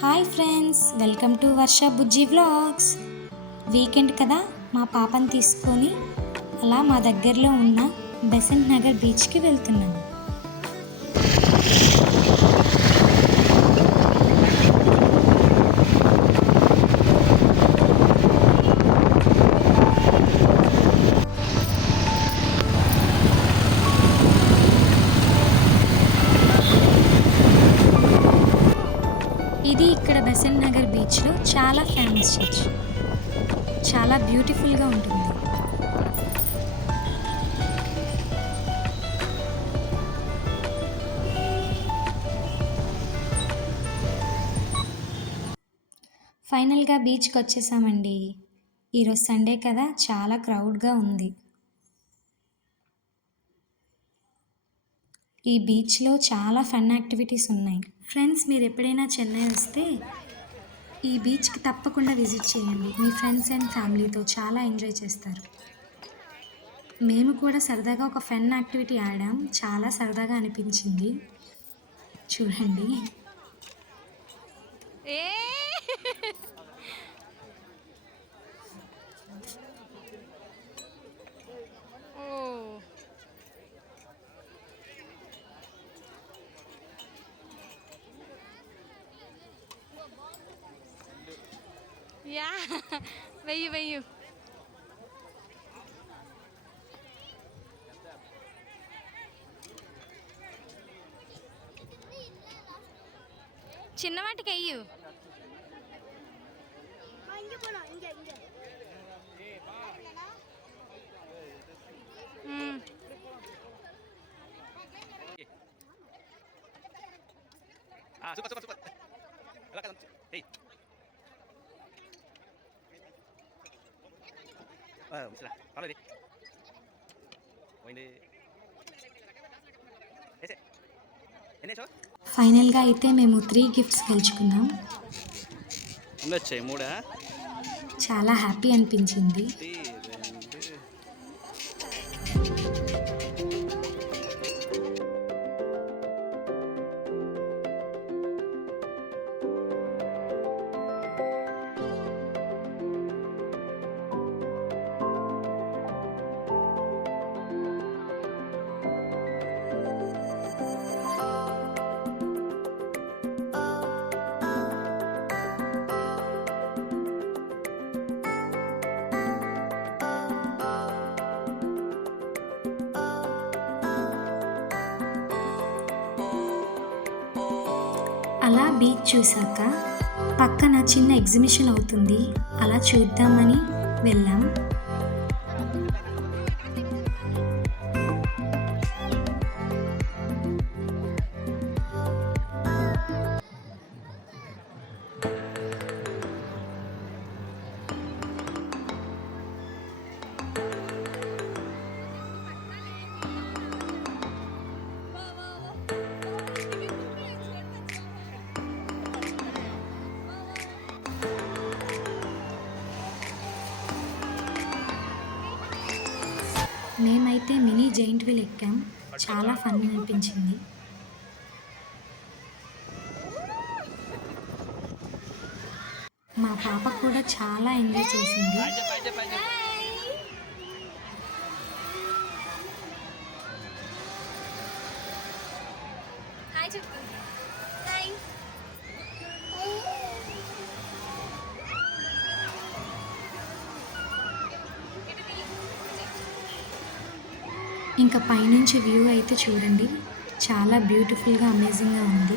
Hi friends, welcome to Varsha Bujji vlogs. Weekend కదా, మా పాపని తీసుకొని అలా మా దగ్గరలో ఉన్న బెసెంట్ నగర్ బీచ్కి వెళ్తున్నాము. ఇది ఇక్కడ బెసెంట్ నగర్ బీచ్లో చాలా ఫేమస్ చర్చ్. చాలా బ్యూటిఫుల్గా ఉంటుంది. ఫైనల్గా బీచ్కి వచ్చేసామండి. ఈరోజు సండే కదా, చాలా క్రౌడ్గా ఉంది. ఈ బీచ్లో చాలా ఫన్ యాక్టివిటీస్ ఉన్నాయి. ఫ్రెండ్స్, మీరు ఎప్పుడైనా చెన్నై వస్తే ఈ బీచ్కి తప్పకుండా విజిట్ చేయండి. మీ ఫ్రెండ్స్ అండ్ ఫ్యామిలీతో చాలా ఎంజాయ్ చేస్తారు. మేము కూడా సరదాగా ఒక ఫన్ యాక్టివిటీ ఆడాం. చాలా సరదాగా అనిపించింది. చూడండి. యా వెయ్యి వెయ్యి చిన్నవాటికి వెయ్యు. Super super super. ఎలా కదా ఏయ్ మిస్లా ఆల్రెడీ పోయింది. ఏసే ఎన్నేసో ఫైనల్గా అయితే మేము 3 గిఫ్ట్స్ గెలుచుకున్నాం. ఉండొచ్చాయి మూడా. చాలా హ్యాపీ అనిపించింది. అలా బీచ్ చూసాక పక్కన చిన్న ఎగ్జిబిషన్ అవుతుంది, అలా చూద్దామని వెళ్ళాం. మేమైతే మినీ జైంట్ వీల్ ఎక్కాం. చాలా ఫన్ అనిపించింది. మా పాప కూడా చాలా ఎంజాయ్ చేసింది. ఇంకా పైనుంచి వ్యూ అయితే చూడండి, చాలా బ్యూటిఫుల్గా అమేజింగ్గా ఉంది.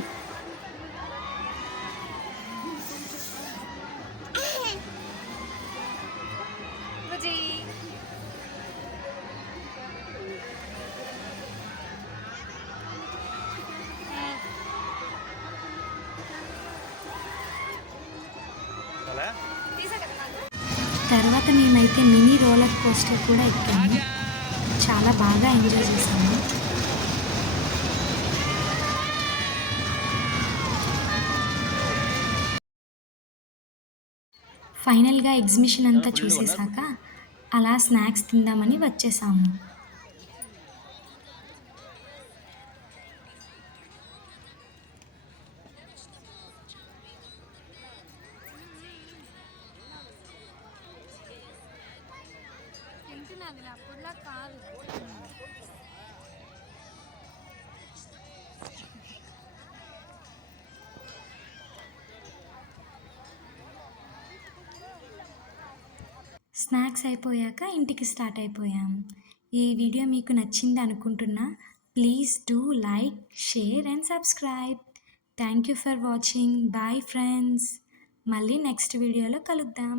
తర్వాత మేమైతే మినీ రోలర్ కోస్టర్ కూడా ఎక్కాము. చాలా బాగా ఎంజాయ్ చేశాము. ఫైనల్గా ఎగ్జిబిషన్ అంతా చూసేశాక అలా స్నాక్స్ తిందామని వచ్చేసాము. అది అప్పుడులా కాదు. స్నాక్స్ అయిపోయాక ఇంటికి స్టార్ట్ అయిపోయాం. ఈ వీడియో మీకు నచ్చింది అనుకుంటున్నా. Please do like, share and subscribe. Thank you for watching. Bye friends. మళ్ళీ నెక్స్ట్ వీడియోలో కలుద్దాం.